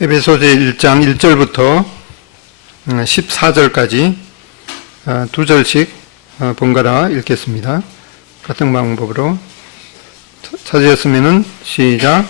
에베소서 1장 1절부터 14절까지 두 절씩 번갈아 읽겠습니다. 같은 방법으로 찾으셨으면 시작.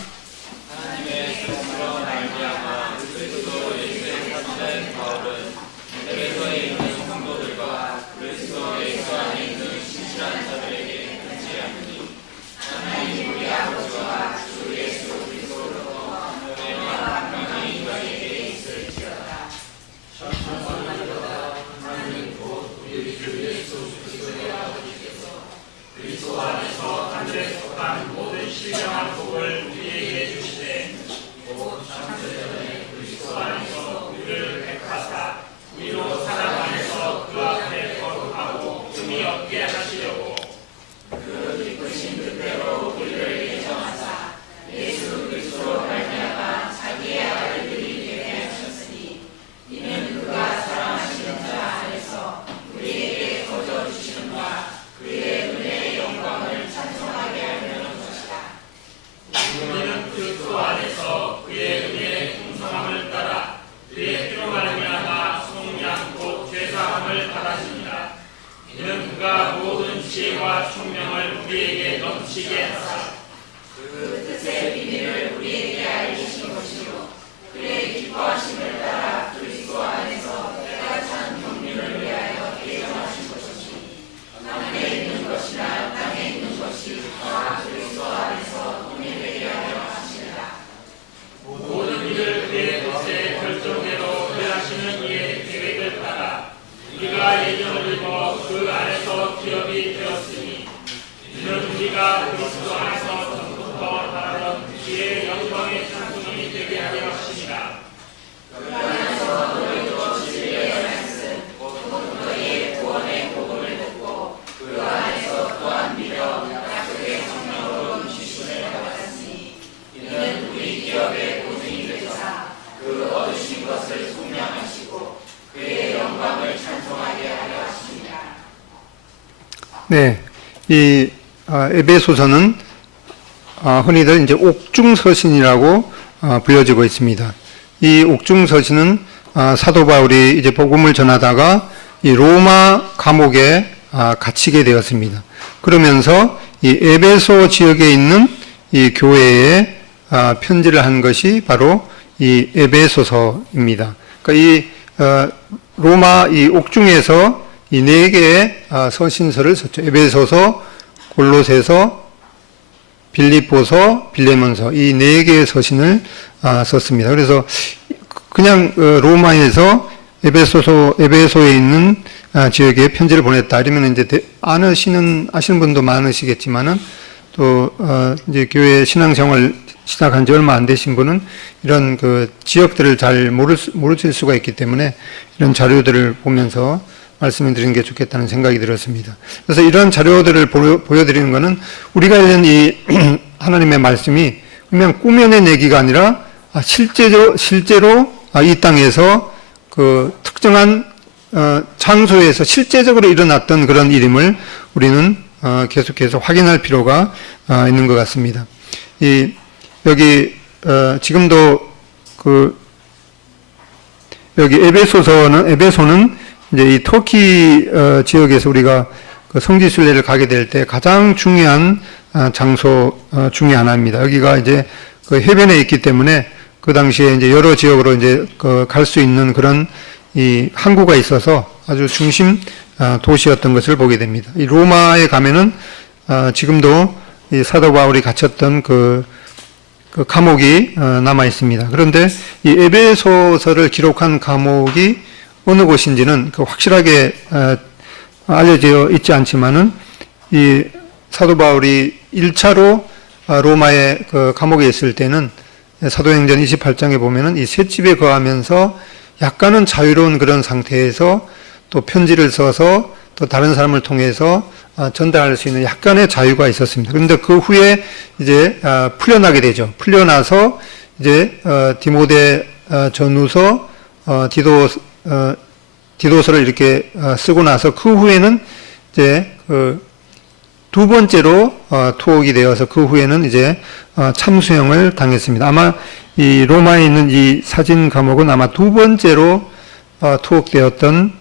네, 이 에베소서는 흔히들 이제 옥중서신이라고 불려지고 있습니다. 이 옥중서신은 사도 바울이 이제 복음을 전하다가 이 로마 감옥에 갇히게 되었습니다. 그러면서 이 에베소 지역에 있는 이 교회에 편지를 한 것이 바로 이 에베소서입니다. 그러니까 이 로마 이 옥중에서 이 네 개의 서신서를 썼죠. 에베소서, 골로새서, 빌립보서, 빌레몬서 이 네 개의 서신을 썼습니다. 그래서 그냥 로마에서 에베소에 있는 지역에 편지를 보냈다. 이러면 이제 아시는 분도 많으시겠지만은 또 이제 교회 신앙생활 시작한 지 얼마 안 되신 분은 이런 그 지역들을 잘 모르실 수가 있기 때문에 이런 자료들을 보면서 말씀을 드리는 게 좋겠다는 생각이 들었습니다. 그래서 이런 자료들을 보여드리는 것은 우리가 읽는 이 하나님의 말씀이 그냥 꾸며낸 얘기가 아니라 실제로 이 땅에서 그 특정한 장소에서 실제적으로 일어났던 그런 일임을 우리는 계속해서 확인할 필요가 있는 것 같습니다. 여기 지금도 여기 에베소는 이제 이 터키 지역에서 우리가 그 성지 순례를 가게 될 때 가장 중요한 장소 중에 하나입니다. 여기가 이제 그 해변에 있기 때문에 그 당시에 이제 여러 지역으로 이제 갈 수 있는 그런 이 항구가 있어서 아주 중심 도시였던 것을 보게 됩니다. 이 로마에 가면은 지금도 이 사도 바울이 갇혔던 그 감옥이 남아 있습니다. 그런데 이 에베소서를 기록한 감옥이 어느 곳인지는 확실하게 알려져 있지 않지만은 이 사도 바울이 1차로 로마의 그 감옥에 있을 때는 사도행전 28장에 보면은 이 셋집에 거하면서 약간은 자유로운 그런 상태에서 또 편지를 써서 또 다른 사람을 통해서 전달할 수 있는 약간의 자유가 있었습니다. 그런데 그 후에 이제 풀려나게 되죠. 풀려나서 이제 디모데 전후서, 디도서를 이렇게 쓰고 나서 그 후에는 이제 두 번째로 투옥이 되어서 그 후에는 이제 참수형을 당했습니다. 아마 이 로마에 있는 이 사진 감옥은 아마 두 번째로 투옥되었던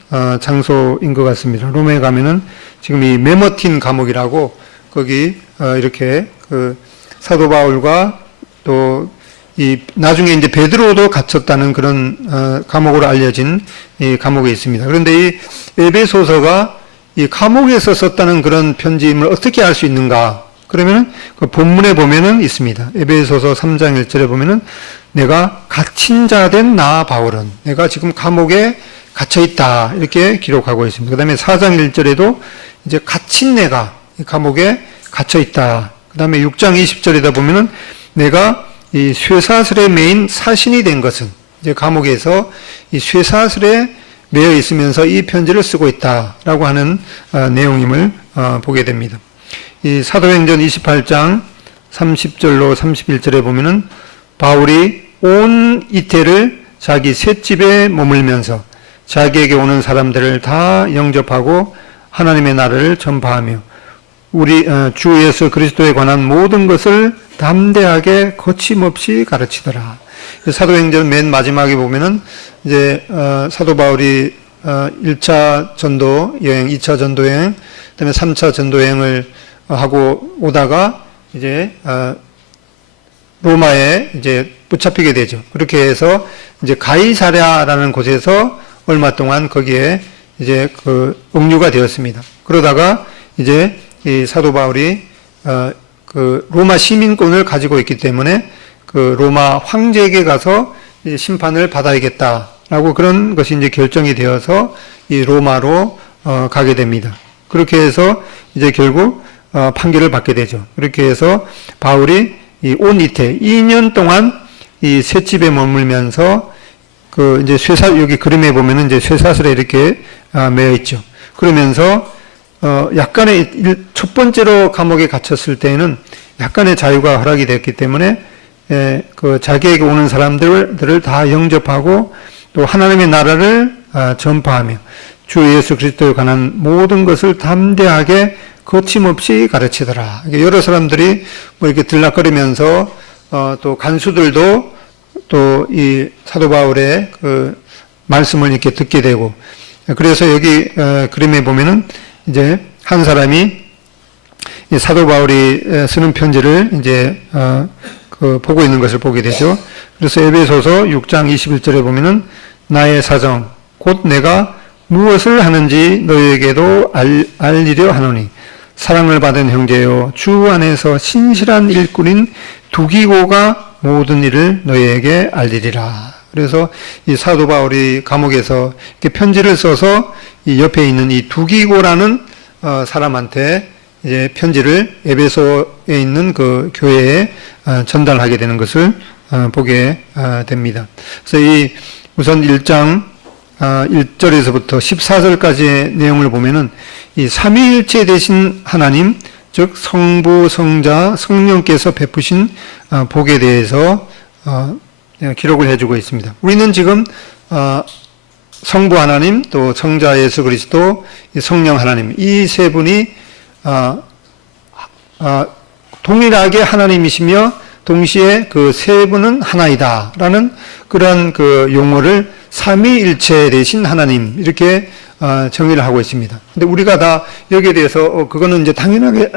장소인 것 같습니다. 로마에 가면은 지금 이 메머틴 감옥이라고 거기 이렇게 그 사도 바울과 또 이 나중에 이제 베드로도 갇혔다는 그런 감옥으로 알려진 이 감옥에 있습니다. 그런데 이 에베소서가 이 감옥에서 썼다는 그런 편지임을 어떻게 알 수 있는가? 그러면은 그 본문에 보면은 있습니다. 에베소서 3장 1절에 보면은 내가 갇힌 자 된 나 바울은 내가 지금 감옥에 갇혀 있다 이렇게 기록하고 있습니다. 그다음에 4장 1절에도 이제 갇힌 내가 감옥에 갇혀 있다. 그다음에 6장 20절에다 보면은 내가 이 쇠사슬에 매인 사신이 된 것은 이제 감옥에서 이 쇠사슬에 매여 있으면서 이 편지를 쓰고 있다라고 하는 내용임을 보게 됩니다. 이 사도행전 28장 30절로 31절에 보면은 바울이 온 이태를 자기 셋집에 머물면서 자기에게 오는 사람들을 다 영접하고 하나님의 나라를 전파하며 우리 주 예수 그리스도에 관한 모든 것을 담대하게 거침없이 가르치더라. 사도행전 맨 마지막에 보면은 이제 사도 바울이 1차 전도 여행, 2차 전도 여행, 그다음에 3차 전도 여행을 하고 오다가 이제 로마에 이제 붙잡히게 되죠. 그렇게 해서 이제 가이사랴라는 곳에서 얼마 동안 거기에 이제 그 억류가 되었습니다. 그러다가 이제 이 사도 바울이 그 로마 시민권을 가지고 있기 때문에 그 로마 황제에게 가서 이제 심판을 받아야겠다라고 그런 것이 이제 결정이 되어서 이 로마로 가게 됩니다. 그렇게 해서 이제 결국 판결을 받게 되죠. 그렇게 해서 바울이 이 온 이태 2년 동안 이 셋집에 머물면서 그 이제 여기 그림에 보면은 이제 쇠사슬에 이렇게 매여 있죠. 그러면서 약간의 첫 번째로 감옥에 갇혔을 때에는 약간의 자유가 허락이 됐기 때문에 그 자기에게 오는 사람들을 다 영접하고 또 하나님의 나라를 전파하며 주 예수 그리스도에 관한 모든 것을 담대하게 거침없이 가르치더라. 여러 사람들이 뭐 이렇게 들락거리면서 또 간수들도 또 이 사도 바울의 그 말씀을 이렇게 듣게 되고 그래서 여기 그림에 보면은 이제 한 사람이 사도 바울이 쓰는 편지를 이제 그 보고 있는 것을 보게 되죠. 그래서 에베소서 6장 21절에 보면은 나의 사정 곧 내가 무엇을 하는지 너희에게도 알리려 하노니 사랑을 받은 형제요 주 안에서 신실한 일꾼인 두기고가 모든 일을 너희에게 알리리라. 그래서 이 사도 바울이 감옥에서 이렇게 편지를 써서 이 옆에 있는 이 두기고라는 사람한테 이제 편지를 에베소에 있는 그 교회에 전달하게 되는 것을 보게 됩니다. 그래서 이 우선 1장 1절에서부터 14절까지의 내용을 보면은 이 삼위일체 되신 하나님, 즉 성부, 성자, 성령께서 베푸신 복에 대해서 기록을 해주고 있습니다. 우리는 지금 성부 하나님, 또 성자 예수 그리스도, 성령 하나님 이 세 분이 동일하게 하나님이시며 동시에 그 세 분은 하나이다라는 그런 그 용어를 삼위일체 되신 하나님 이렇게 정의를 하고 있습니다. 근데 우리가 다 여기에 대해서 그거는 이제 당연하게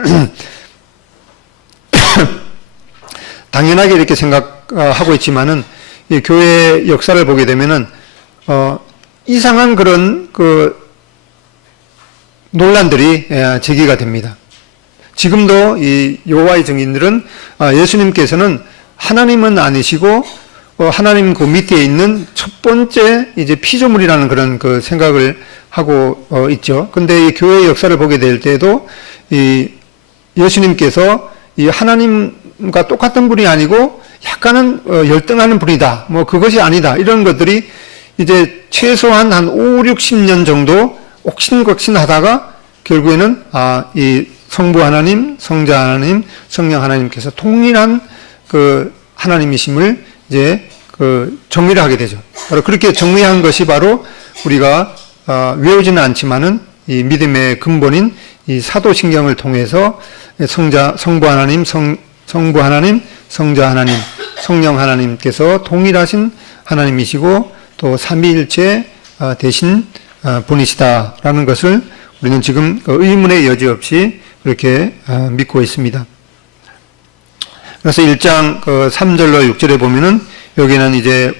당연하게 이렇게 생각하고 있지만은 이 교회 역사를 보게 되면은 이상한 그런 그 논란들이 제기가 됩니다. 지금도 이 여호와의 증인들은 예수님께서는 하나님은 아니시고 하나님 그 밑에 있는 첫 번째 이제 피조물이라는 그런 그 생각을 하고 있죠. 근데 이 교회의 역사를 보게 될 때도 이 예수님께서 이 하나님과 똑같은 분이 아니고 약간은 열등하는 분이다. 뭐 그것이 아니다. 이런 것들이 이제 최소한 한 5, 60년 정도 옥신각신 하다가 결국에는 이 성부 하나님, 성자 하나님, 성령 하나님께서 동일한 그 하나님이심을 이제 그 정리를 하게 되죠. 바로 그렇게 정리한 것이 바로 우리가 외우지는 않지만은 이 믿음의 근본인 이 사도신경을 통해서 성부 하나님, 성부 하나님, 성자 하나님, 성령 하나님께서 동일하신 하나님이시고 또 삼위일체 되신 분이시다라는 것을 우리는 지금 의문의 여지 없이 그렇게 믿고 있습니다. 그래서 1장 3절로 6절에 보면은 여기는 이제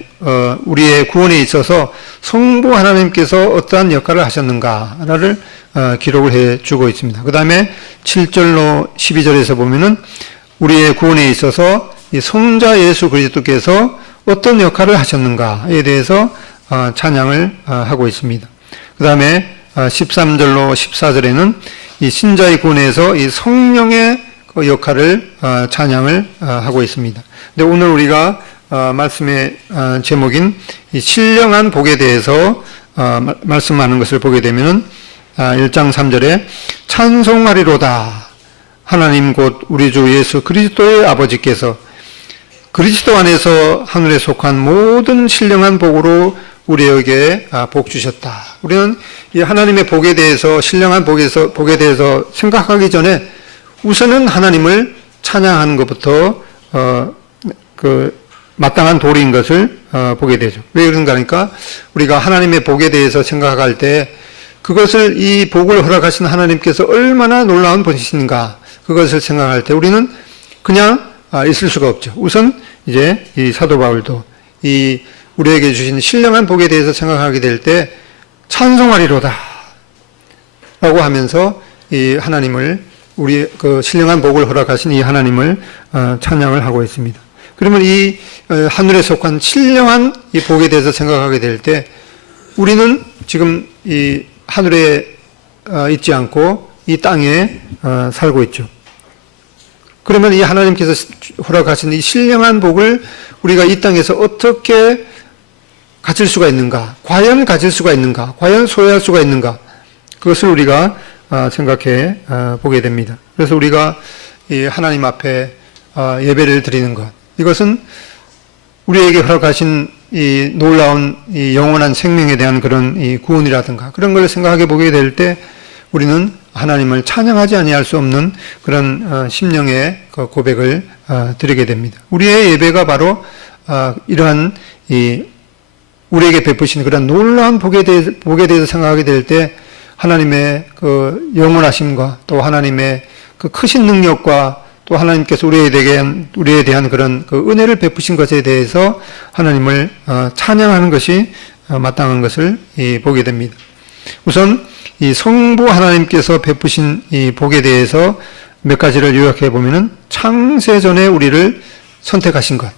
우리의 구원에 있어서 성부 하나님께서 어떠한 역할을 하셨는가를 기록을 해주고 있습니다. 그 다음에 7절로 12절에서 보면은 우리의 구원에 있어서 이 성자 예수 그리스도께서 어떤 역할을 하셨는가에 대해서 찬양을 하고 있습니다. 그 다음에 13절로 14절에는 이 신자의 구원에서 이 성령의 그 역할을 찬양을 하고 있습니다. 근데 오늘 우리가 말씀의 제목인 이 신령한 복에 대해서 말씀하는 것을 보게 되면은 1장 3절에 찬송하리로다 하나님 곧 우리 주 예수 그리스도의 아버지께서 그리스도 안에서 하늘에 속한 모든 신령한 복으로 우리에게 복 주셨다. 우리는 이 하나님의 복에 대해서 신령한 복에 대해서 생각하기 전에 우선은 하나님을 찬양하는 것부터 마땅한 도리인 것을 보게 되죠. 왜 그런가 하니까 우리가 하나님의 복에 대해서 생각할 때 그것을 이 복을 허락하신 하나님께서 얼마나 놀라운 분이신가 그것을 생각할 때 우리는 그냥 있을 수가 없죠. 우선 이제 이 사도 바울도 이 우리에게 주신 신령한 복에 대해서 생각하게 될 때 찬송하리로다 라고 하면서 이 하나님을 우리 그 신령한 복을 허락하신 이 하나님을 찬양을 하고 있습니다. 그러면 이 하늘에 속한 신령한 이 복에 대해서 생각하게 될 때 우리는 지금 이 하늘에 있지 않고 이 땅에 살고 있죠. 그러면 이 하나님께서 허락하신 이 신령한 복을 우리가 이 땅에서 어떻게 가질 수가 있는가? 과연 가질 수가 있는가? 과연 소유할 수가 있는가? 그것을 우리가 생각해 보게 됩니다. 그래서 우리가 이 하나님 앞에 예배를 드리는 것, 이것은 우리에게 허락하신 이 놀라운 이 영원한 생명에 대한 그런 이 구원이라든가 그런 걸 생각해 보게 될 때 우리는 하나님을 찬양하지 아니할 수 없는 그런 심령의 그 고백을 드리게 됩니다. 우리의 예배가 바로 이러한 이 우리에게 베푸신 그런 놀라운 복에 대해서 생각하게 될 때 하나님의 그 영원하심과 또 하나님의 그 크신 능력과 또 하나님께서 우리에 대한 그런 그 은혜를 베푸신 것에 대해서 하나님을 찬양하는 것이 마땅한 것을 보게 됩니다. 우선 이 성부 하나님께서 베푸신 이 복에 대해서 몇 가지를 요약해 보면은 창세전에 우리를 선택하신 것.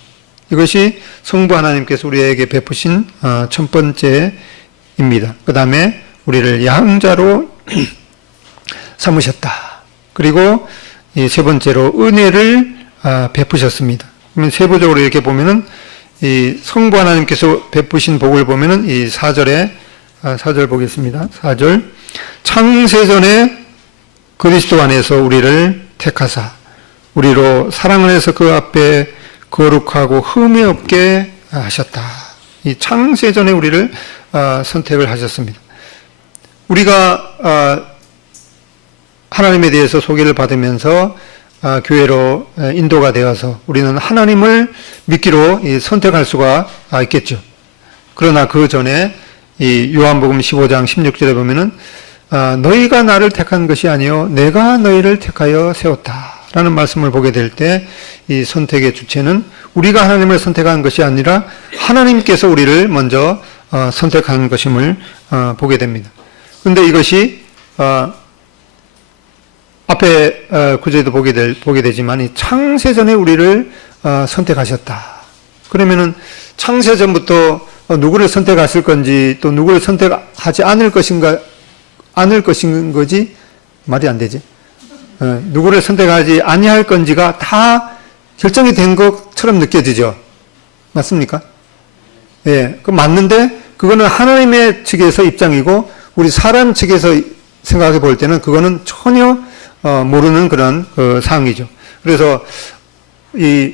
이것이 성부 하나님께서 우리에게 베푸신 첫 번째입니다. 그 다음에 우리를 양자로 삼으셨다. 그리고 이 세 번째로 은혜를 베푸셨습니다. 그러면 세부적으로 이렇게 보면은 이 성부 하나님께서 베푸신 복을 보면은 이 4절 보겠습니다. 4절. 창세전에 그리스도 안에서 우리를 택하사 우리로 사랑 안에서 그 앞에 거룩하고 흠이 없게 하셨다. 이 창세전에 우리를 선택을 하셨습니다. 우리가 하나님에 대해서 소개를 받으면서 교회로 인도가 되어서 우리는 하나님을 믿기로 선택할 수가 있겠죠. 그러나 그 전에 이 요한복음 15장 16절에 보면은 너희가 나를 택한 것이 아니요 내가 너희를 택하여 세웠다라는 말씀을 보게 될 때 이 선택의 주체는 우리가 하나님을 선택한 것이 아니라 하나님께서 우리를 먼저 선택한 것임을 보게 됩니다. 그런데 이것이 앞에 구절에도 보게 되지만 이 창세전에 우리를 선택하셨다. 그러면은 창세전부터 누구를 선택하실 건지 또 누구를 선택하지 않을 것인 거지 말이 안 되지. 누구를 선택하지 아니할 건지가 다 결정이 된 것처럼 느껴지죠. 맞습니까? 예, 그 맞는데 그거는 하나님의 측에서 입장이고 우리 사람 측에서 생각해 볼 때는 그거는 전혀 모르는 그런 사항이죠. 그래서 이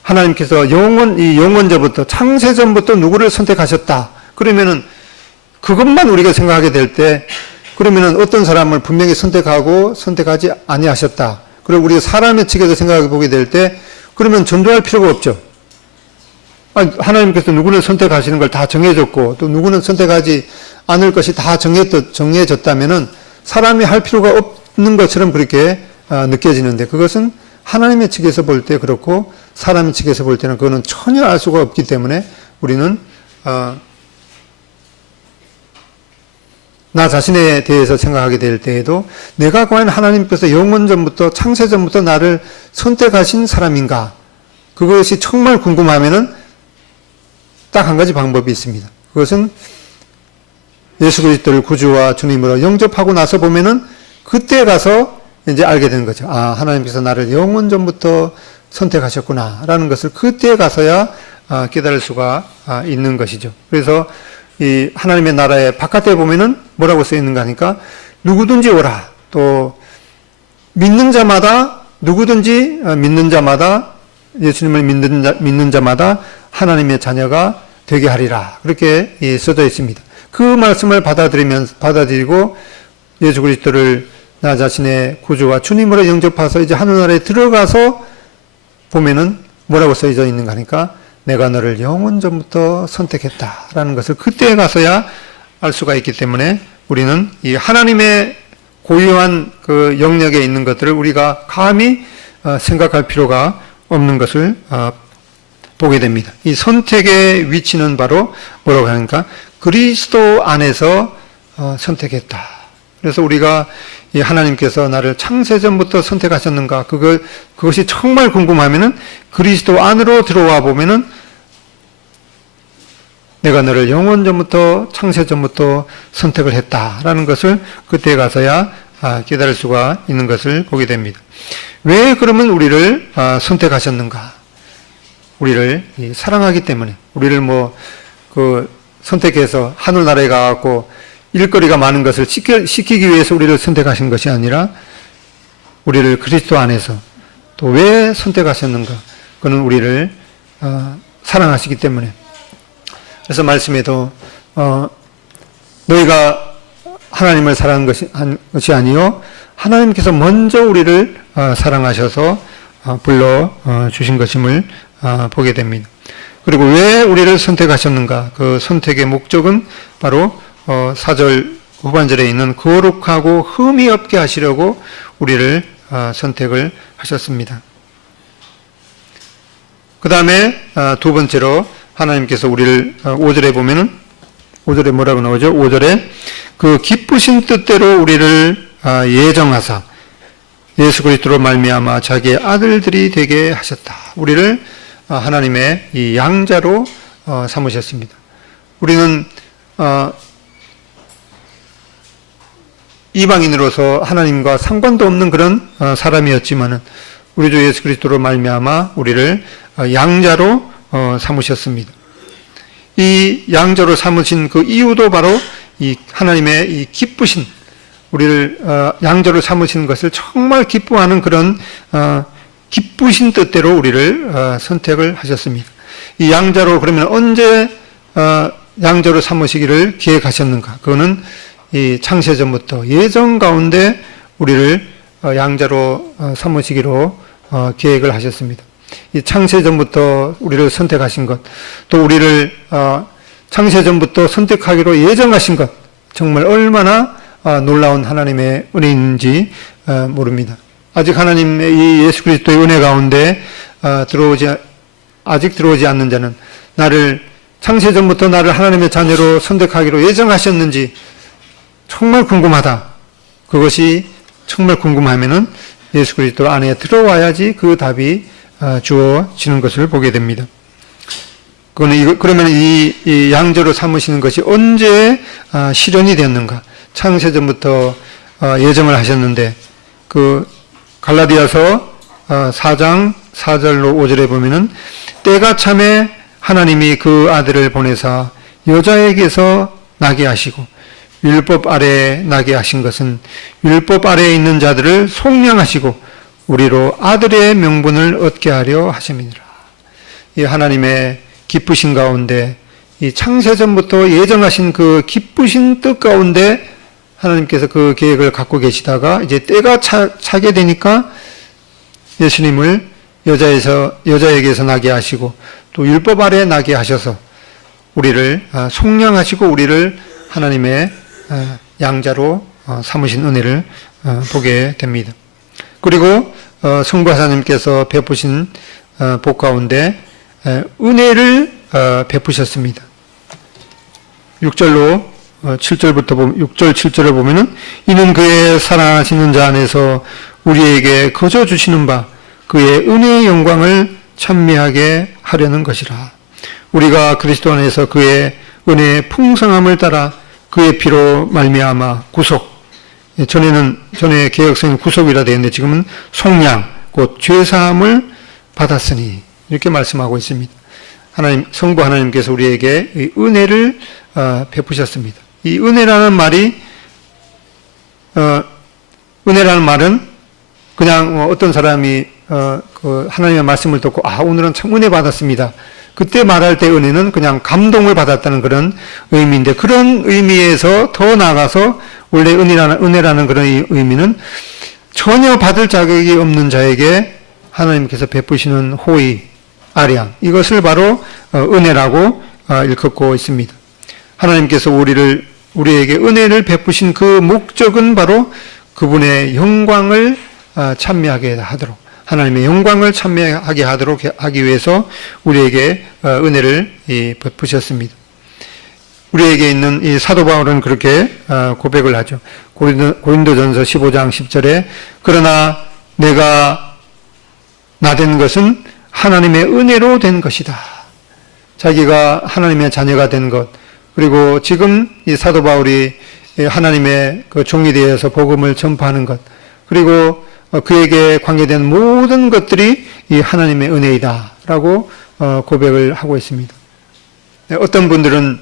하나님께서 영원전부터 창세전부터 누구를 선택하셨다. 그러면은 그것만 우리가 생각하게 될 때 그러면은 어떤 사람을 분명히 선택하고 선택하지 아니하셨다. 그리고 우리가 사람의 측에서 생각해 보게 될 때 그러면 전도할 필요가 없죠. 하나님께서 누구를 선택하시는 걸 다 정해줬고 또 누구는 선택하지 않을 것이 다 정해졌다면은 사람이 할 필요가 없는 것처럼 그렇게 느껴지는데 그것은 하나님의 측에서 볼 때 그렇고 사람의 측에서 볼 때는 그거는 전혀 알 수가 없기 때문에 우리는 나 자신에 대해서 생각하게 될 때에도 내가 과연 하나님께서 영원전부터 창세전부터 나를 선택하신 사람인가? 그것이 정말 궁금하면은 딱 한 가지 방법이 있습니다. 그것은 예수 그리스도를 구주와 주님으로 영접하고 나서 보면은 그때 가서 이제 알게 되는 거죠. 하나님께서 나를 영원전부터 선택하셨구나라는 것을 그때 가서야 깨달을 수가 있는 것이죠. 그래서 이 하나님의 나라의 바깥에 보면은 뭐라고 써 있는가 하니까 누구든지 오라. 또 믿는 자마다 누구든지 믿는 자마다 예수님을 믿는 자마다 하나님의 자녀가 되게 하리라. 그렇게 써져 있습니다. 그 말씀을 받아들이고 예수 그리스도를 나 자신의 구주와 주님으로 영접해서 이제 하늘나라에 들어가서 보면은 뭐라고 써져 있는가 하니까 내가 너를 영원전부터 선택했다라는 것을 그때 가서야 알 수가 있기 때문에 우리는 이 하나님의 고유한 그 영역에 있는 것들을 우리가 감히 생각할 필요가 없는 것을 보게 됩니다. 이 선택의 위치는 바로 뭐라고 하니까 그리스도 안에서 선택했다. 그래서 우리가 이 하나님께서 나를 창세전부터 선택하셨는가 그것이 정말 궁금하면은 그리스도 안으로 들어와 보면은 내가 너를 영원전부터 창세전부터 선택을 했다라는 것을 그때 가서야 깨달을 수가 있는 것을 보게 됩니다. 왜 그러면 우리를 선택하셨는가? 우리를 사랑하기 때문에 우리를 선택해서 하늘나라에 가갖고 일거리가 많은 것을 시키기 위해서 우리를 선택하신 것이 아니라 우리를 그리스도 안에서 또 왜 선택하셨는가? 그는 우리를 사랑하시기 때문에. 그래서 말씀에도 너희가 하나님을 사랑한 것이 아니요 하나님께서 먼저 우리를 사랑하셔서 불러 주신 것임을 보게 됩니다. 그리고 왜 우리를 선택하셨는가? 그 선택의 목적은 바로 4절 후반절에 있는 거룩하고 흠이 없게 하시려고 우리를 선택을 하셨습니다. 그 다음에 두 번째로 하나님께서 우리를 5절에 보면은 5절에 뭐라고 나오죠? 5절에 그 기쁘신 뜻대로 우리를 예정하사 예수 그리스도로 말미암아 자기의 아들들이 되게 하셨다. 우리를 하나님의 이 양자로 삼으셨습니다. 우리는 이방인으로서 하나님과 상관도 없는 그런 사람이었지만은 우리 주 예수 그리스도로 말미암아 우리를 양자로 삼으셨습니다. 이 양자로 삼으신 그 이유도 바로 이 하나님의 이 기쁘신 우리를 양자로 삼으신 것을 정말 기뻐하는 그런 기쁘신 뜻대로 우리를 선택을 하셨습니다. 이 양자로 그러면 언제 양자로 삼으시기를 계획하셨는가? 그거는 이 창세전부터 예정 가운데 우리를 양자로 삼으시기로 계획을 하셨습니다. 이 창세전부터 우리를 선택하신 것, 또 우리를 창세전부터 선택하기로 예정하신 것, 정말 얼마나 놀라운 하나님의 은혜인지 모릅니다. 아직 하나님의 이 예수 그리스도의 은혜 가운데 아직 들어오지 않는 자는 창세전부터 나를 하나님의 자녀로 선택하기로 예정하셨는지 정말 궁금하다. 그것이 정말 궁금하면은 예수 그리스도 안에 들어와야지 그 답이 주어지는 것을 보게 됩니다. 그러면 이 양자로 삼으시는 것이 언제 실현이 되었는가? 창세전부터 예정을 하셨는데 그 갈라디아서 4장 4절로 5절에 보면은 때가 참에 하나님이 그 아들을 보내사 여자에게서 나게 하시고 율법 아래에 나게 하신 것은 율법 아래에 있는 자들을 속량하시고 우리로 아들의 명분을 얻게 하려 하심이니라. 이 하나님의 기쁘신 가운데 이 창세전부터 예정하신 그 기쁘신 뜻 가운데 하나님께서 그 계획을 갖고 계시다가 이제 때가 차게 되니까 예수님을 여자에게서 나게 하시고 또 율법 아래 나게 하셔서 우리를 속량하시고 우리를 하나님의 양자로 삼으신 은혜를 보게 됩니다. 그리고 성부 하나님께서 베푸신 복 가운데 은혜를 베푸셨습니다. 6절 7절을 보면은 이는 그의 사랑하시는 자 안에서 우리에게 거저 주시는 바 그의 은혜의 영광을 찬미하게 하려는 것이라. 우리가 그리스도 안에서 그의 은혜의 풍성함을 따라 그의 피로 말미암아 구속, 전에 개혁성이 구속이라 되어 있는데 지금은 속량, 곧 죄사함을 받았으니 이렇게 말씀하고 있습니다. 성부 하나님께서 우리에게 이 은혜를 베푸셨습니다. 이 은혜라는 말은 그냥 어떤 사람이 그 하나님의 말씀을 듣고 오늘은 참 은혜 받았습니다. 그때 말할 때 은혜는 그냥 감동을 받았다는 그런 의미인데, 그런 의미에서 더 나아가서 원래 은혜라는 그런 의미는 전혀 받을 자격이 없는 자에게 하나님께서 베푸시는 호의, 아량, 이것을 바로 은혜라고 일컫고 있습니다. 하나님께서 우리에게 은혜를 베푸신 그 목적은 바로 그분의 영광을 찬미하게 하도록, 하나님의 영광을 찬미하게 하도록 하기 위해서 우리에게 은혜를 베푸셨습니다. 우리에게 있는 이 사도 바울은 그렇게 고백을 하죠. 고린도전서 15장 10절에 그러나 내가 나된 것은 하나님의 은혜로 된 것이다. 자기가 하나님의 자녀가 된 것, 그리고 지금 이 사도 바울이 하나님의 그 종이 되어서 복음을 전파하는 것, 그리고 그에게 관계된 모든 것들이 이 하나님의 은혜이다라고 고백을 하고 있습니다. 어떤 분들은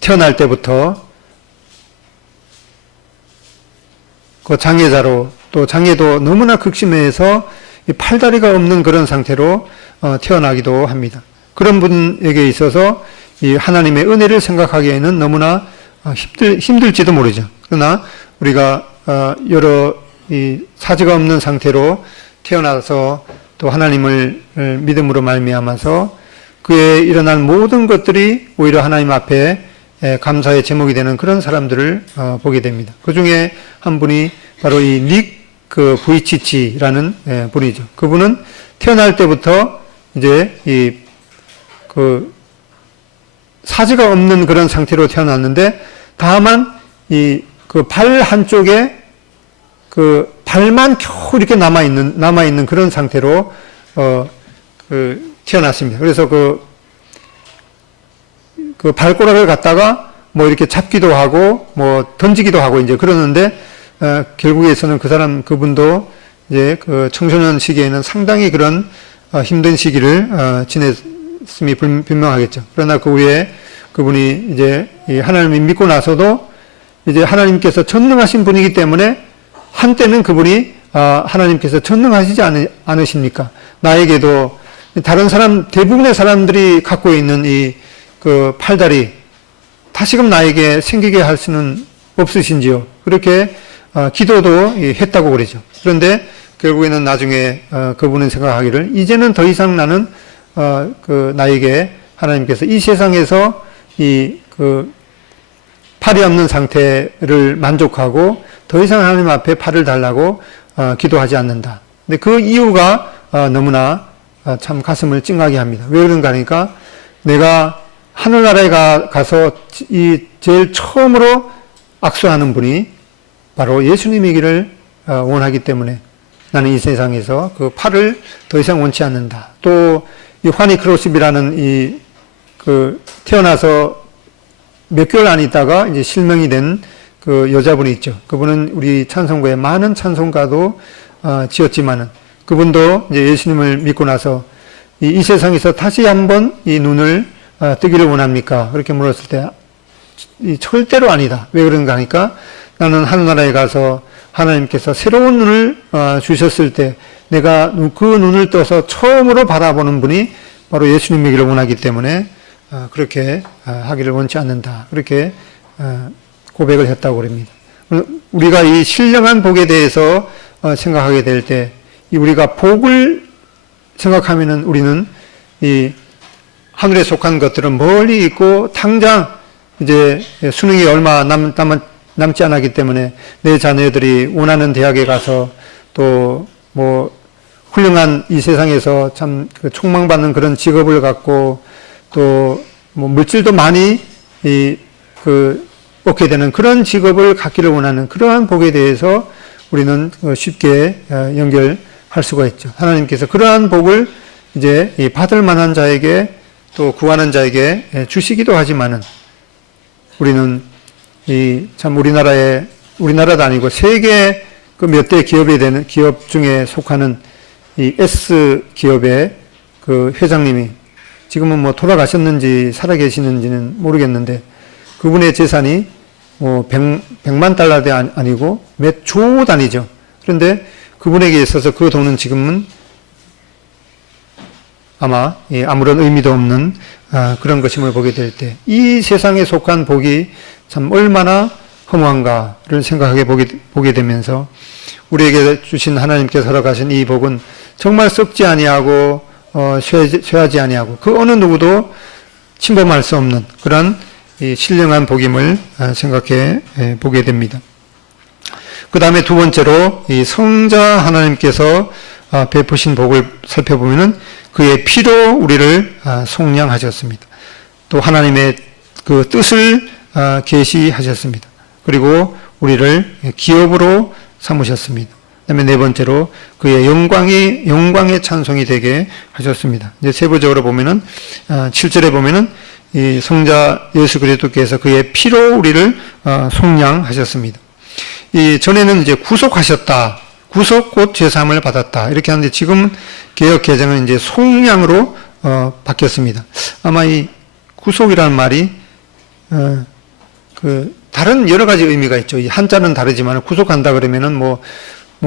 태어날 때부터 그 장애자로, 또 장애도 너무나 극심해서 팔다리가 없는 그런 상태로 태어나기도 합니다. 그런 분에게 있어서 이 하나님의 은혜를 생각하기에는 너무나 힘들지도 모르죠. 그러나 우리가 여러 이 사지가 없는 상태로 태어나서 또 하나님을 믿음으로 말미암아서 그에 일어난 모든 것들이 오히려 하나님 앞에 감사의 제목이 되는 그런 사람들을 보게 됩니다. 그 중에 한 분이 바로 이 닉 부이치치라는 분이죠. 그분은 태어날 때부터 이제 그 사지가 없는 그런 상태로 태어났는데, 다만 그 발 한쪽에 그 발만 겨우 이렇게 남아있는 그런 상태로 태어났습니다. 그래서 그 발꼬락을 갖다가 뭐 이렇게 잡기도 하고 뭐 던지기도 하고 이제 그러는데, 결국에서는 그분도 이제 그 청소년 시기에는 상당히 그런 힘든 시기를 지냈음이 분명하겠죠. 그러나 그 후에 그분이 이제 하나님을 믿고 나서도 이제 하나님께서 전능하신 분이기 때문에 한때는 그분이 하나님께서 전능하시지 않으십니까? 나에게도 다른 대부분의 사람들이 갖고 있는 그 팔다리 다시금 나에게 생기게 할 수는 없으신지요? 그렇게 기도도 했다고 그러죠. 그런데 결국에는 나중에 그분은 생각하기를 이제는 더 이상 나는 나에게 하나님께서 이 세상에서 그 팔이 없는 상태를 만족하고 더 이상 하나님 앞에 팔을 달라고 기도하지 않는다. 근데 그 이유가 너무나 참 가슴을 찡하게 합니다. 왜 그런가 하니까 내가 하늘나라에 가서 제일 처음으로 악수하는 분이 바로 예수님이기를 원하기 때문에 나는 이 세상에서 그 팔을 더 이상 원치 않는다. 또 이 화니 크로스비라는 그 태어나서 몇 개월 안 있다가 이제 실명이 된 그 여자분이 있죠. 그분은 우리 찬송가에 많은 찬송가도 지었지만은 그분도 이제 예수님을 믿고 나서 이 세상에서 다시 한번 이 눈을 뜨기를 원합니까? 그렇게 물었을 때 절대로 아니다. 왜 그런가 하니까 나는 하늘나라에 가서 하나님께서 새로운 눈을 주셨을 때 내가 그 눈을 떠서 처음으로 바라보는 분이 바로 예수님이기를 원하기 때문에 그렇게 하기를 원치 않는다. 그렇게 고백을 했다고 그럽니다. 우리가 이 신령한 복에 대해서 생각하게 될 때, 우리가 복을 생각하면은 우리는 이 하늘에 속한 것들은 멀리 있고 당장 이제 수능이 얼마 남지 않았기 때문에 내 자녀들이 원하는 대학에 가서 또 뭐 훌륭한 이 세상에서 참 촉망받는 그런 직업을 갖고 또 뭐 물질도 많이 얻게 되는 그런 직업을 갖기를 원하는 그러한 복에 대해서 우리는 쉽게 연결할 수가 있죠. 하나님께서 그러한 복을 이제 받을 만한 자에게 또 구하는 자에게 주시기도 하지만은 우리는 참 우리나라도 아니고 세계 그 몇 대 기업 중에 속하는 이 S 기업의 그 회장님이 지금은 뭐 돌아가셨는지 살아계시는지는 모르겠는데 그분의 재산이 뭐 100만 달러도 아니고 몇 조 단위죠. 그런데 그분에게 있어서 그 돈은 지금은 아마 아무런 의미도 없는 그런 것임을 보게 될 때 이 세상에 속한 복이 참 얼마나 허무한가를 생각하게 보게 되면서 우리에게 주신 하나님께서 허락하신 이 복은 정말 썩지 아니하고 쇠하지 아니하고 그 어느 누구도 침범할 수 없는 그런 이 신령한 복임을 생각해 보게 됩니다. 그 다음에 두 번째로 이 성자 하나님께서 베푸신 복을 살펴보면은 그의 피로 우리를 속량하셨습니다. 또 하나님의 그 뜻을 계시하셨습니다. 그리고 우리를 기업으로 삼으셨습니다. 그다음에 네 번째로 그의 영광의 찬송이 되게 하셨습니다. 이제 세부적으로 보면은 7절에 보면은 이 성자 예수 그리스도께서 그의 피로 우리를 속량하셨습니다. 이 전에는 이제 구속하셨다. 구속 곧 죄사함을 받았다. 이렇게 하는데 지금 개역 개정은 이제 속량으로 바뀌었습니다. 아마 이 구속이라는 말이 다른 여러 가지 의미가 있죠. 이 한자는 다르지만 구속한다 그러면은 뭐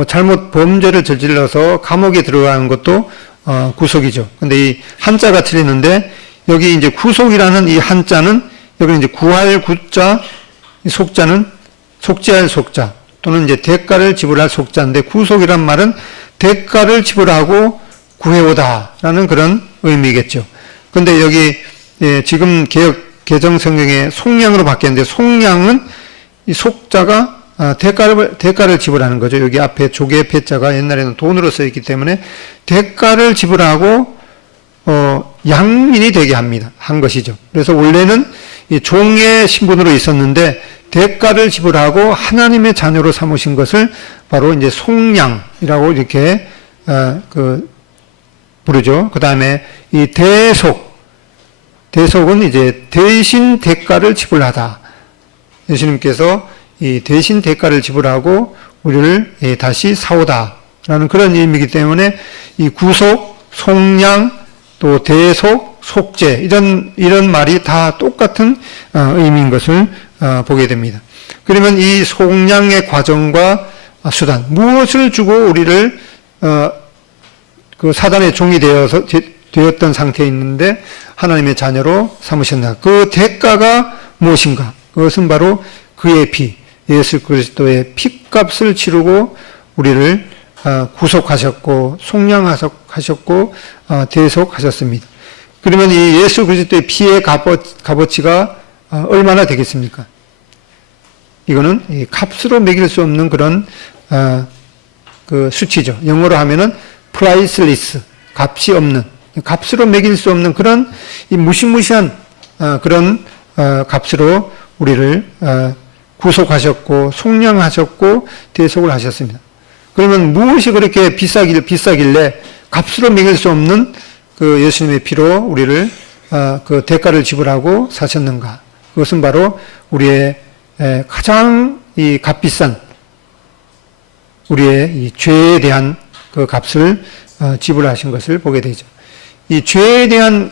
잘못 범죄를 저질러서 감옥에 들어가는 것도 구속이죠. 근데 이 한자가 틀리는데 여기 이제 구속이라는 이 한자는 여기 이제 구할 구자, 이 속자는 속죄할 속자 또는 이제 대가를 지불할 속자인데 구속이란 말은 대가를 지불하고 구해오다라는 그런 의미겠죠. 근데 여기 지금 개정 성경에 속량으로 바뀌었는데 속량은 이 속자가 대가를 지불하는 거죠. 여기 앞에 조개 패자가 옛날에는 돈으로 쓰였기 때문에 대가를 지불하고 양민이 되게 한 것이죠. 그래서 원래는 이 종의 신분으로 있었는데 대가를 지불하고 하나님의 자녀로 삼으신 것을 바로 이제 속량이라고 이렇게 부르죠. 그 다음에 이 대속은 이제 대신 대가를 지불하다. 예수님께서 이 대신 대가를 지불하고 우리를 다시 사오다라는 그런 의미이기 때문에 이 구속, 속량, 또 대속, 속죄 이런 말이 다 똑같은 의미인 것을 보게 됩니다. 그러면 이 속량의 과정과 수단 무엇을 주고 우리를 그 사단의 종이 되었던 상태에 있는데 하나님의 자녀로 삼으셨나? 그 대가가 무엇인가? 그것은 바로 그의 피, 예수 그리스도의 피값을 치르고 우리를 구속하셨고 속량하셨고 대속하셨습니다. 그러면 이 예수 그리스도의 피의 값어치가 얼마나 되겠습니까? 이거는 값으로 매길 수 없는 그런 그 수치죠. 영어로 하면은 priceless, 값이 없는, 값으로 매길 수 없는 그런 이 무시무시한 그런 값으로 우리를 구속하셨고 속량하셨고 대속을 하셨습니다. 그러면 무엇이 그렇게 비싸길래 값으로 매길 수 없는 그 예수님의 피로 우리를 그 대가를 지불하고 사셨는가? 그것은 바로 우리의 가장 이 값비싼 우리의 이 죄에 대한 그 값을 지불하신 것을 보게 되죠. 이 죄에 대한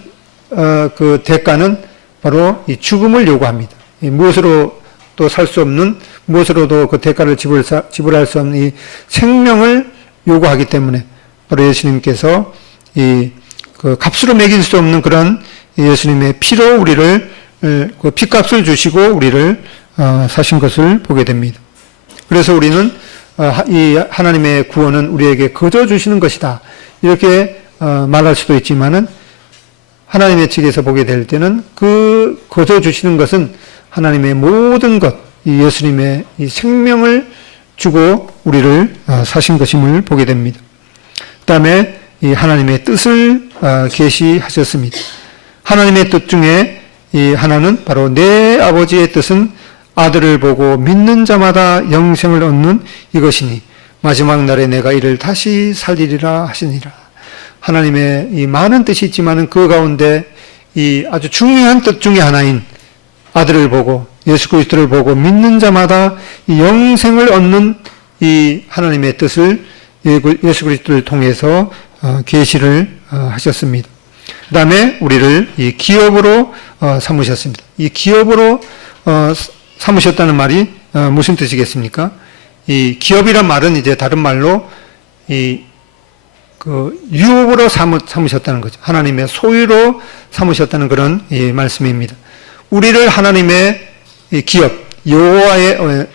그 대가는 바로 이 죽음을 요구합니다. 무엇으로 또 살 수 없는, 무엇으로도 그 대가를 지불할 수 없는 이 생명을 요구하기 때문에 바로 예수님께서 그 값으로 매길 수 없는 그런 예수님의 피로 우리를 그 피값을 주시고 우리를 사신 것을 보게 됩니다. 그래서 우리는 이 하나님의 구원은 우리에게 거저 주시는 것이다. 이렇게 말할 수도 있지만은 하나님의 측에서 보게 될 때는 그 거저 주시는 것은 하나님의 모든 것, 이 예수님의 이 생명을 주고 우리를 사신 것임을 보게 됩니다. 그 다음에 이 하나님의 뜻을 계시하셨습니다. 하나님의 뜻 중에 이 하나는 바로 내 아버지의 뜻은 아들을 보고 믿는 자마다 영생을 얻는 이것이니 마지막 날에 내가 이를 다시 살리리라 하시니라. 하나님의 이 많은 뜻이 있지만은 그 가운데 이 아주 중요한 뜻 중에 하나인 아들을 보고 예수 그리스도를 보고 믿는 자마다 이 영생을 얻는 이 하나님의 뜻을 예수 그리스도를 통해서 계시를 하셨습니다. 그 다음에 우리를 이 기업으로 삼으셨습니다. 이 기업으로 삼으셨다는 말이 무슨 뜻이겠습니까? 이 기업이란 말은 이제 다른 말로 유업으로 삼으셨다는 거죠. 하나님의 소유로 삼으셨다는 그런 말씀입니다. 우리를 하나님의 이 기업, 여호와의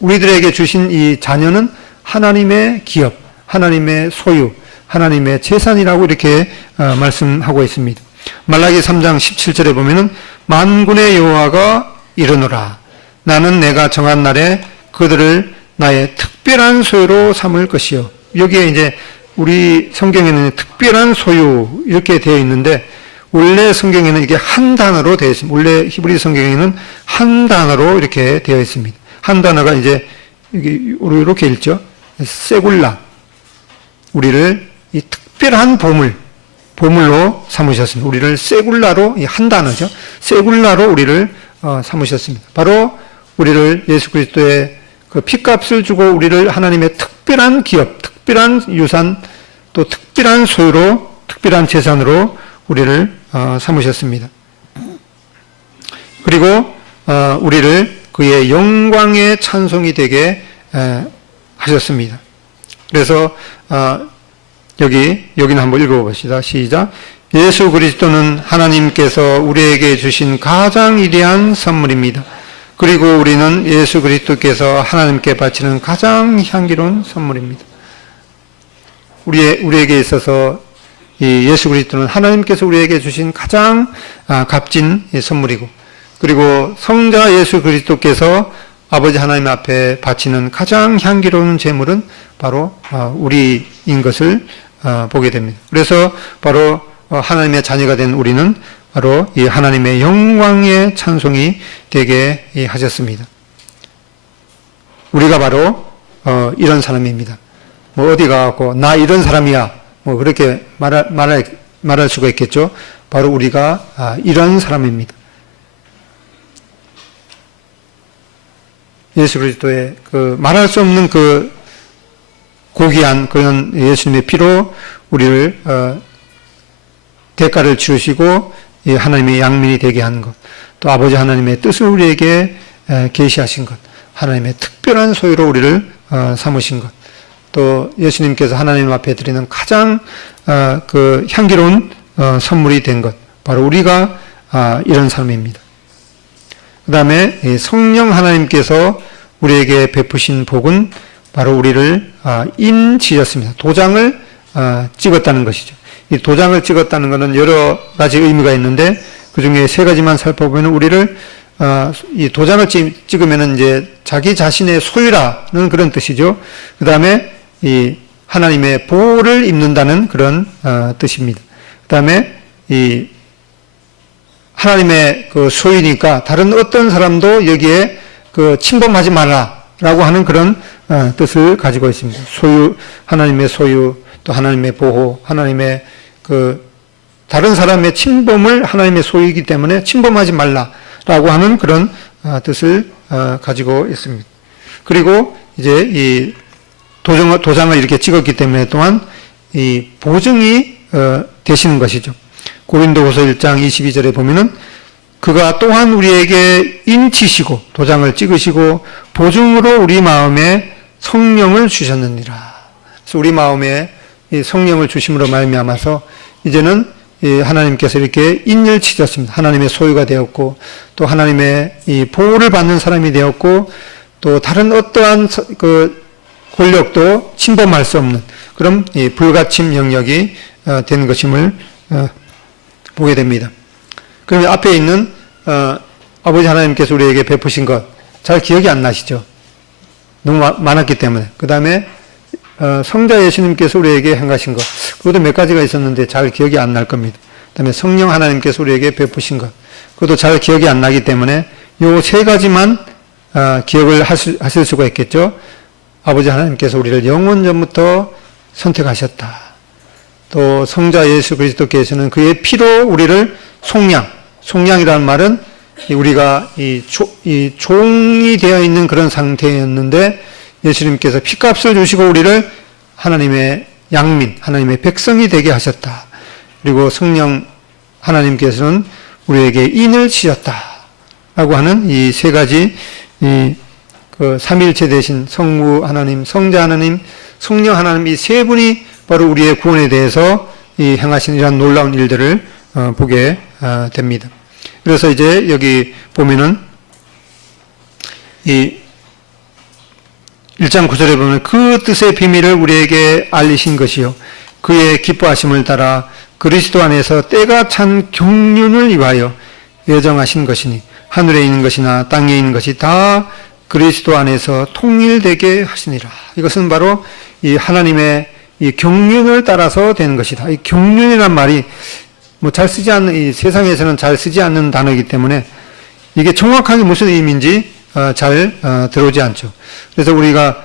우리들에게 주신 이 자녀는 하나님의 기업, 하나님의 소유, 하나님의 재산이라고 이렇게 말씀하고 있습니다. 말라기 3장 17절에 보면은 만군의 여호와가 이르노라. 나는 내가 정한 날에 그들을 나의 특별한 소유로 삼을 것이요. 여기에 이제 우리 성경에는 특별한 소유 이렇게 되어 있는데 원래 성경에는 이게 한 단어로 되어 있습니다. 원래 히브리 성경에는 한 단어로 이렇게 되어 있습니다. 한 단어가 이제 이렇게 읽죠. 세굴라. 우리를 이 특별한 보물로 삼으셨습니다. 우리를 세굴라로, 한 단어죠. 세굴라로 우리를 삼으셨습니다. 바로 우리를 예수 그리스도의 그 피값을 주고 우리를 하나님의 특별한 기업, 특별한 유산, 또 특별한 소유로, 특별한 재산으로 우리를 삼으셨습니다. 그리고 우리를 그의 영광의 찬송이 되게 하셨습니다. 그래서 여기는 한번 읽어봅시다. 시작. 예수 그리스도는 하나님께서 우리에게 주신 가장 위대한 선물입니다. 그리고 우리는 예수 그리스도께서 하나님께 바치는 가장 향기로운 선물입니다. 우리에게 있어서 이 예수 그리스도는 하나님께서 우리에게 주신 가장 값진 선물이고, 그리고 성자 예수 그리스도께서 아버지 하나님 앞에 바치는 가장 향기로운 제물은 바로 우리인 것을 보게 됩니다. 그래서 바로 하나님의 자녀가 된 우리는 바로 이 하나님의 영광의 찬송이 되게 하셨습니다. 우리가 바로 이런 사람입니다. 뭐 어디 가고 나 이런 사람이야 뭐 그렇게 말할 수가 있겠죠. 바로 우리가 이런 사람입니다. 예수 그리스도의 그 말할 수 없는 그 고귀한 그런 예수님의 피로 우리를 대가를 치르시고 하나님의 양민이 되게 한 것, 또 아버지 하나님의 뜻을 우리에게 계시하신 것, 하나님의 특별한 소유로 우리를 삼으신 것, 또 예수님께서 하나님 앞에 드리는 가장 그 향기로운 선물이 된 것, 바로 우리가 이런 사람입니다. 그 다음에 성령 하나님께서 우리에게 베푸신 복은 바로 우리를 인치셨습니다. 도장을 찍었다는 것이죠. 이 도장을 찍었다는 것은 여러 가지 의미가 있는데 그 중에 세 가지만 살펴보면 우리를 이 도장을 찍으면 이제 자기 자신의 소유라는 그런 뜻이죠. 그 다음에 이 하나님의 보호를 입는다는 그런 뜻입니다. 그 다음에 이 하나님의 그 소유니까 다른 어떤 사람도 여기에 그 침범하지 말라라고 하는 그런 뜻을 가지고 있습니다. 소유, 하나님의 소유, 또 하나님의 보호, 하나님의 그 다른 사람의 침범을 하나님의 소유이기 때문에 침범하지 말라라고 하는 그런 뜻을 가지고 있습니다. 그리고 이제 이 도장을 이렇게 찍었기 때문에 또한 이 보증이 되시는 것이죠. 고린도후서 1장 22절에 보면은 그가 또한 우리에게 인치시고 도장을 찍으시고 보증으로 우리 마음에 성령을 주셨느니라. 그래서 우리 마음에 이 성령을 주심으로 말미암아서 이제는 하나님께서 이렇게 인을 치셨습니다. 하나님의 소유가 되었고 또 하나님의 이 보호를 받는 사람이 되었고 또 다른 어떠한 그 권력도 침범할 수 없는 그런 이 불가침 영역이 된 것임을 보게 됩니다. 그러면 앞에 있는 아버지 하나님께서 우리에게 베푸신 것 잘 기억이 안 나시죠? 너무 많았기 때문에. 그 다음에 성자 예수님께서 우리에게 행하신 것 그것도 몇 가지가 있었는데 잘 기억이 안 날 겁니다. 그 다음에 성령 하나님께서 우리에게 베푸신 것 그것도 잘 기억이 안 나기 때문에 요 세 가지만 기억을 하실 수가 있겠죠. 아버지 하나님께서 우리를 영원 전부터 선택하셨다. 또 성자 예수 그리스도께서는 그의 피로 우리를 속량이라는 말은 우리가 이 종이 되어 있는 그런 상태였는데 예수님께서 피값을 주시고 우리를 하나님의 양민, 하나님의 백성이 되게 하셨다. 그리고 성령 하나님께서는 우리에게 인을 치셨다. 라고 하는 이 세 가지 그 삼위일체 되신 성부 하나님, 성자 하나님, 성령 하나님 이 세 분이 바로 우리의 구원에 대해서 행하신 이러한 놀라운 일들을 보게 됩니다. 그래서 이제 여기 보면은 이 1장 9절에 보면 그 뜻의 비밀을 우리에게 알리신 것이요 그의 기뻐하심을 따라 그리스도 안에서 때가 찬 경륜을 위하여 예정하신 것이니 하늘에 있는 것이나 땅에 있는 것이 다 그리스도 안에서 통일되게 하시니라. 이것은 바로 이 하나님의 이 경륜을 따라서 되는 것이다. 이 경륜이란 말이 뭐 잘 쓰지 않는 이 세상에서는 잘 쓰지 않는 단어이기 때문에 이게 정확하게 무슨 의미인지 잘 들어오지 않죠. 그래서 우리가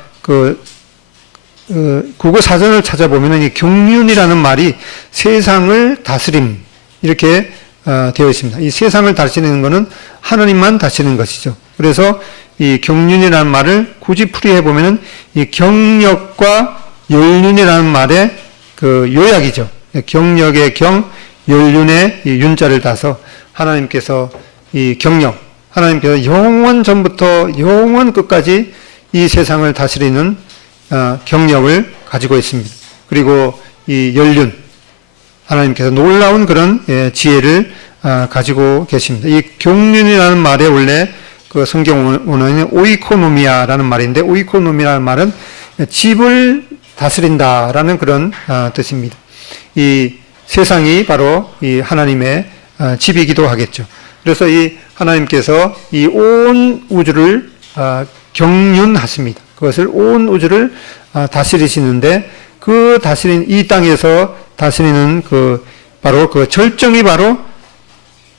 국어 사전을 찾아보면은 이 경륜이라는 말이 세상을 다스림 이렇게 되어 있습니다. 이 세상을 다스리는 것은 하나님만 다스리는 것이죠. 그래서 이 경륜이라는 말을 굳이 풀이해 보면은 이 경력과 연륜이라는 말의 그 요약이죠. 경력의 경, 연륜의 이 윤자를 따서 하나님께서 이 경력, 하나님께서 영원 전부터 영원 끝까지 이 세상을 다스리는 경력을 가지고 있습니다. 그리고 이 연륜, 하나님께서 놀라운 그런 지혜를 가지고 계십니다. 이 경륜이라는 말에 원래 그 성경 원어는 오이코노미아라는 말인데 오이코노미아라는 말은 집을 다스린다라는 그런 뜻입니다. 이 세상이 바로 이 하나님의 집이기도 하겠죠. 그래서 이 하나님께서 이 온 우주를 경륜하십니다. 그것을 온 우주를 다스리시는데 그 다스린 이 땅에서 다스리는 바로 그 절정이 바로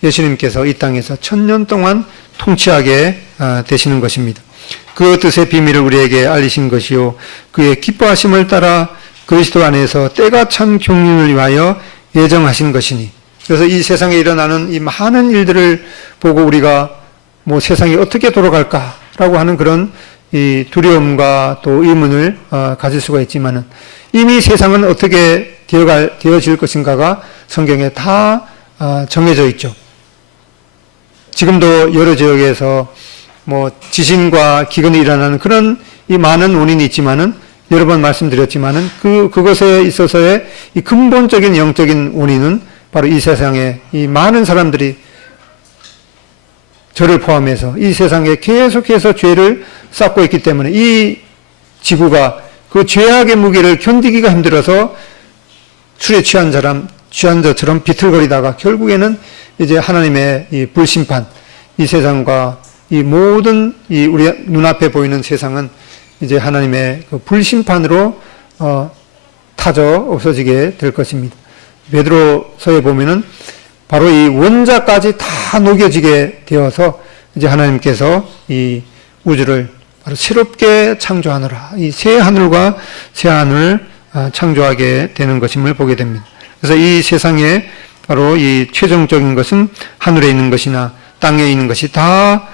예수님께서 이 땅에서 1000년 동안 통치하게 되시는 것입니다. 그 뜻의 비밀을 우리에게 알리신 것이요 그의 기뻐하심을 따라 그리스도 안에서 때가 찬 경륜을 위하여 예정하신 것이니. 그래서 이 세상에 일어나는 이 많은 일들을 보고 우리가 뭐 세상이 어떻게 돌아갈까라고 하는 그런 이 두려움과 또 의문을 가질 수가 있지만은 이미 세상은 어떻게 되어질 것인가가 성경에 다 정해져 있죠. 지금도 여러 지역에서 뭐 지진과 기근이 일어나는 그런 이 많은 원인이 있지만은 여러 번 말씀드렸지만은 그것에 있어서의 이 근본적인 영적인 원인은 바로 이 세상에 이 많은 사람들이 저를 포함해서 이 세상에 계속해서 죄를 쌓고 있기 때문에 이 지구가 그 죄악의 무게를 견디기가 힘들어서 술에 취한 자처럼 비틀거리다가 결국에는 이제 하나님의 이 불심판, 이 세상과 이 모든 이 우리 눈앞에 보이는 세상은 이제 하나님의 그 불심판으로 타져 없어지게 될 것입니다. 베드로서에 보면은 바로 이 원자까지 다 녹여지게 되어서 이제 하나님께서 이 우주를 바로 새롭게 창조하느라 이 새 하늘과 새 하늘을 창조하게 되는 것임을 보게 됩니다. 그래서 이 세상에 바로 이 최종적인 것은 하늘에 있는 것이나 땅에 있는 것이 다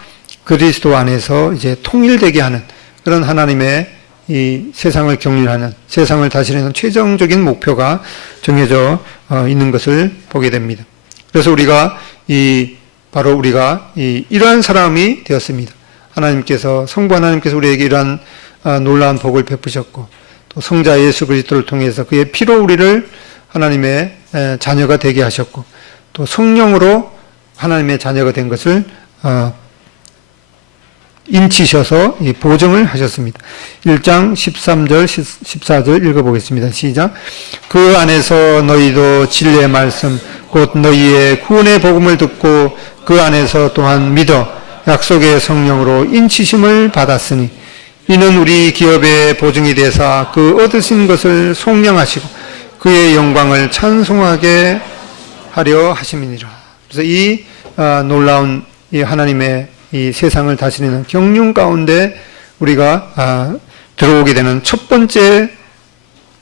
그리스도 안에서 이제 통일되게 하는 그런 하나님의 이 세상을 경륜하는 세상을 다스리는 최종적인 목표가 정해져 있는 것을 보게 됩니다. 그래서 우리가 바로 우리가 이러한 사람이 되었습니다. 하나님께서 성부 하나님께서 우리에게 이러한 놀라운 복을 베푸셨고 또 성자 예수 그리스도를 통해서 그의 피로 우리를 하나님의 자녀가 되게 하셨고 또 성령으로 하나님의 자녀가 된 것을 인치셔서 이 보증을 하셨습니다. 1장 13절, 14절 읽어보겠습니다. 시작. 그 안에서 너희도 진리의 말씀, 곧 너희의 구원의 복음을 듣고 그 안에서 또한 믿어 약속의 성령으로 인치심을 받았으니 이는 우리 기업의 보증이 되사 그 얻으신 것을 속량하시고 그의 영광을 찬송하게 하려 하심이니라. 그래서 이 놀라운 이 하나님의 이 세상을 다스리는 경륜 가운데 우리가 들어오게 되는 첫 번째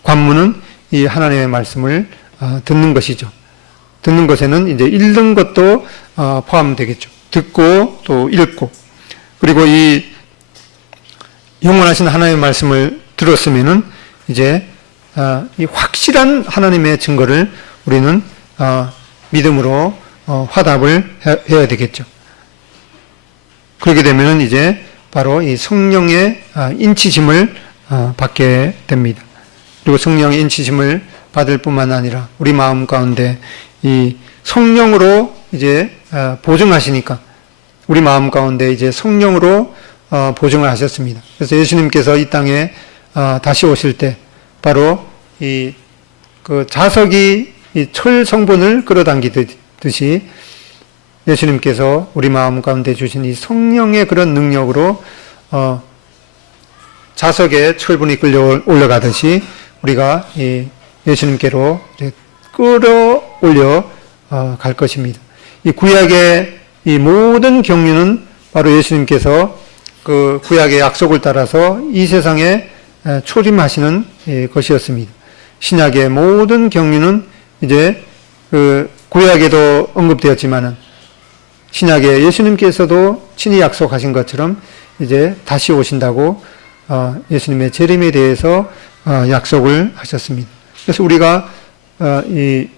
관문은 이 하나님의 말씀을 듣는 것이죠. 듣는 것에는 이제 읽는 것도 포함되겠죠. 듣고 또 읽고, 그리고 이 영원하신 하나님의 말씀을 들었으면은 이제 이 확실한 하나님의 증거를 우리는 믿음으로 화답을 해야 되겠죠. 그렇게 되면은 이제 바로 이 성령의 인치심을 받게 됩니다. 그리고 성령의 인치심을 받을 뿐만 아니라 우리 마음 가운데 이 성령으로 이제 보증하시니까 우리 마음 가운데 이제 성령으로 보증을 하셨습니다. 그래서 예수님께서 이 땅에 다시 오실 때 바로 이 그 자석이 이 철 성분을 끌어당기듯이 예수님께서 우리 마음 가운데 주신 이 성령의 그런 능력으로 자석에 철분이 끌려 올라가듯이 우리가 이 예수님께로 끌어올려 갈 것입니다. 이 구약의 이 모든 경륜은 바로 예수님께서 그 구약의 약속을 따라서 이 세상에 초림하시는 것이었습니다. 신약의 모든 경륜은 이제 그 구약에도 언급되었지만은 신약에 예수님께서도 친히 약속하신 것처럼 이제 다시 오신다고 예수님의 재림에 대해서 약속을 하셨습니다. 그래서 우리가 이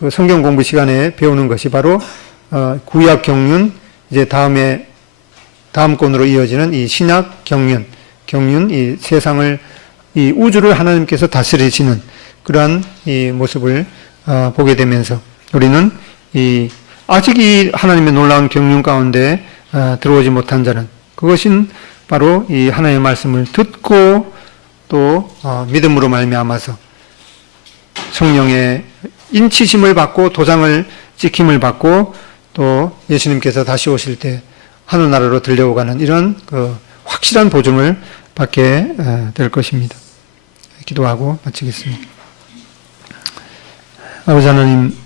그 성경 공부 시간에 배우는 것이 바로 구약 경륜, 이제 다음 권으로 이어지는 이 신약 경륜, 이 세상을, 이 우주를 하나님께서 다스리시는 그러한 이 모습을 보게 되면서 우리는 아직 이 하나님의 놀라운 경륜 가운데 들어오지 못한 자는, 그것은 바로 이 하나님의 말씀을 듣고 또 믿음으로 말미암아서 성령의 인치심을 받고 도장을 찍힘을 받고 또 예수님께서 다시 오실 때 하늘나라로 들려오가는 이런 그 확실한 보증을 받게 될 것입니다. 기도하고 마치겠습니다. 아버지 하나님,